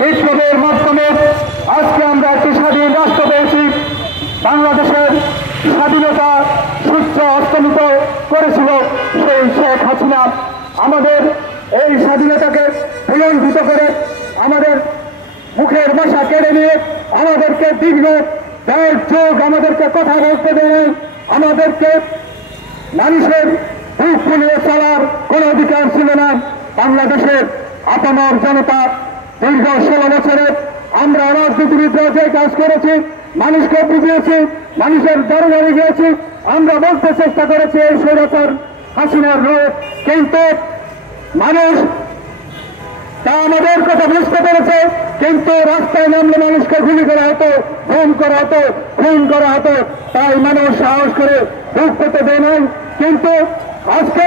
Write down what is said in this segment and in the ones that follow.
বিপ্লবের মাধ্যমে আজকে আমরা একটি স্বাধীন রাষ্ট্র পেয়েছি। বাংলাদেশের স্বাধীনতা সূর্য অস্তমিত করেছিল সেই শেখ হাসিনা। আমাদের এই স্বাধীনতাকে ভুলণ্ঠিত করে আমাদের মুখের ভাষা কেড়ে নিয়ে আমাদেরকে দীর্ঘ ১.৫ যুগ আমাদেরকে কথা বলতে দেয়, আমাদেরকে মানুষের বুক ফুলিয়ে চলার কোন অধিকার ছিল না। বাংলাদেশের আপামর জনতা দীর্ঘ ১৬ বছরে আমরা রাজনীতিবিদরা যে কাজ করেছি, মানুষকে বুঝিয়েছি, মানুষের দরবারে গিয়েছি, আমরা বলতে চেষ্টা করেছি এই স্বৈরাচার হাসিনার রোগ, কিন্তু মানুষ তা আমাদের কথা বুঝতে পেরেছে। কিন্তু রাস্তায় নামলে মানুষকে গুলি করা হতো, খুন করা হতো, খুন করা হতো, তাই মানুষ সাহস করে বুক পেতে দেয় নাই। কিন্তু আজকে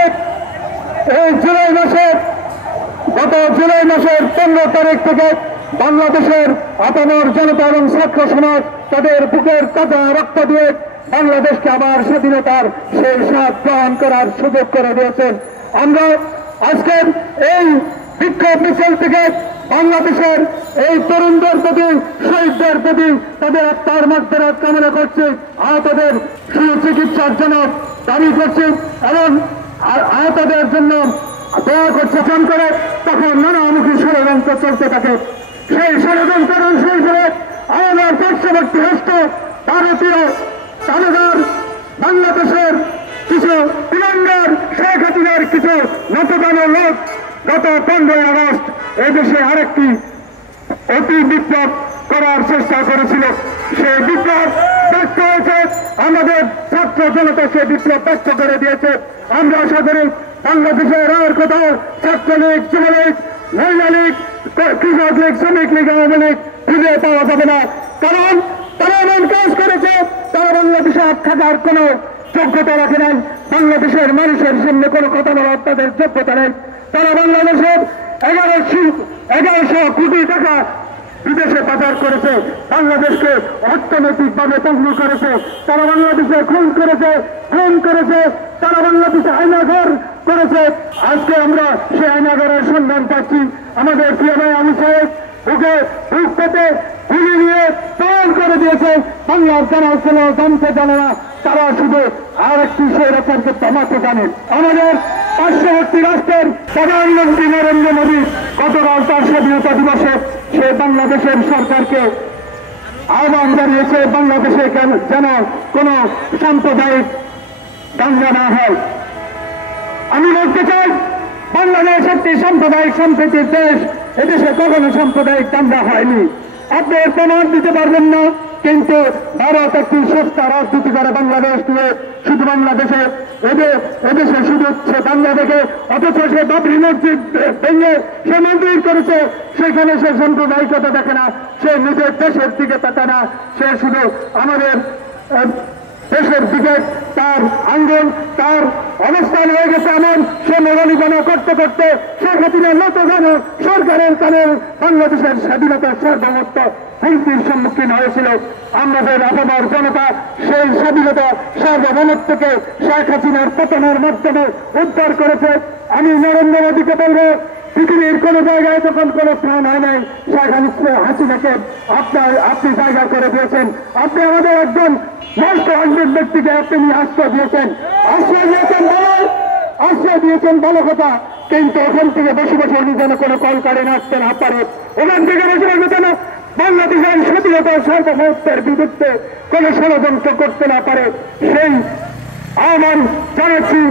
এই গত জুলাই মাসের ১৫ তারিখ থেকে বাংলাদেশের আপামর জনতা এবং ছাত্র সমাজ তাদের বুকের তাজা রক্ত দিয়ে বাংলাদেশকে আবার স্বাধীনতার সেই স্বাদ গ্রহণ করার সুযোগ করে দিয়েছেন। আমরা আজকের এই বিক্ষোভ মিছিল থেকে বাংলাদেশের এই তরুণদের প্রতি, শহীদদের প্রতি তাদের আত্মার মাগফিরাত কামনা করছি, আহতদের সুচিকিৎসার জন্য দাবি করছি এবং আহতদের জন্য দোয়া করছে। করে তখন নানামুখী ষড়যন্ত্র চলতে থাকে। সেই ষড়যন্ত্র সেই করে আমাদের পার্শ্ববর্তী রাষ্ট্র ভারতীয় তালেবান বাংলাদেশের কিছু কুলাঙ্গার শেখ হাসিনার কিছু নতদানের লোক গত 15 আগস্ট এদেশে আরেকটি অতি বিপ্লব করার চেষ্টা করেছিল। সেই বিপ্লব ব্যর্থ হয়েছে। আমাদের ছাত্র জনতা সে বিপ্লব ব্যর্থ করে দিয়েছে। আমরা আশা করি বাংলাদেশের আর কোথাও ছাত্রলীগ, যুবলীগ, মহিলা লীগ, কৃষক লীগ, শ্রমিক লীগ, আওয়ামী লীগ খুঁজে পাওয়া যাবে না। কারণ তারা এমন কাজ করেছে, তারা বাংলাদেশে আর থাকার কোন যোগ্যতা রাখে নাই। বাংলাদেশের মানুষের সামনে কোনো কথা বলার তাদের যোগ্যতা নেই। তারা বাংলাদেশের ১১০০ কোটি টাকা বিদেশে পাচার করেছে, বাংলাদেশকে অর্থনৈতিকভাবে তঙ্গ করেছে, তারা বাংলাদেশে খুন করেছে, তারা বাংলাদেশে আয়নাঘর করেছে। আজকে আমরা সেই আয়নাঘরের সন্ধান পাচ্ছি। আমাদের প্রিয় ভাই আমি সাহেব বুক পেতে গুলি নিয়ে তৈরি করে দিয়েছে। বাংলার যারা ছিল জানতে জানে না, তারা শুধু আর একটি স্বৈরাচারকে থামাতে জানে। আমাদের পার্শ্ববর্তী রাষ্ট্রের প্রধানমন্ত্রী নরেন্দ্র মোদী গতকাল তার স্বাধীনতা দিবসে সে বাংলাদেশের সরকারকে আহ্বান জানিয়েছে বাংলাদেশে যেন কোন সাম্প্রদায়িক দাঙ্গা না হয়। আমি বলতে চাই, বাংলাদেশ একটি সাম্প্রদায়িক সম্প্রীতির দেশ। এদেশে কখনো সাম্প্রদায়িক দাঙ্গা হয়নি। আপনি এর প্রমাণ দিতে পারবেন না। কিন্তু ভারত একটি সস্তা রাজনীতি করে বাংলাদেশ দিয়ে, শুধু বাংলাদেশে এদেশে শুধু সে দাঙ্গা দেখে, অথচ সে বাবরি মসজিদ ভেঙে সে মন্দির করেছে, সেখানে সে সাম্প্রদায়িকতা দেখে না, সে নিজের দেশের দিকে তাকায় না, সে শুধু আমাদের দেশের দিকে তার আঙ্গুল, তার অবস্থান হয়ে গেছে এমন। সে মোরালিবানা করতে করতে শেখ হাসিনা নত যেন সরকারের কানে বাংলাদেশের স্বাধীনতার সার্বভৌমত্ব হুমকির সম্মুখীন হয়েছিল। আমাদের আপামর জনতা সেই স্বাধীনতা সার্বভৌমত্বকে শেখ হাসিনার পতনের মাধ্যমে উদ্ধার করেছে। আমি নরেন্দ্র মোদীকে বলবো, পৃথিবীর কোন জায়গায় যখন কোন প্রাণ হয় নাই, শেখ হাসিনাকে আপনি জায়গা করে দিয়েছেন। আপনি আমাদের একজন নষ্ট আন্দোলন ব্যক্তিকে আপনি আশ্রয় দিয়েছেন ভালো কথা, কিন্তু ওখান থেকে বসে বসে উনি যেন কোনো কল কারেন্ট আসতে না পারে, ওখান থেকে বসে বসে যেন বাংলাদেশের স্বাধীনতার সার্বভৌমত্বের বিরুদ্ধে কোনো ষড়যন্ত্র করতে না পারে, সেই আহ্বান জানাচ্ছি।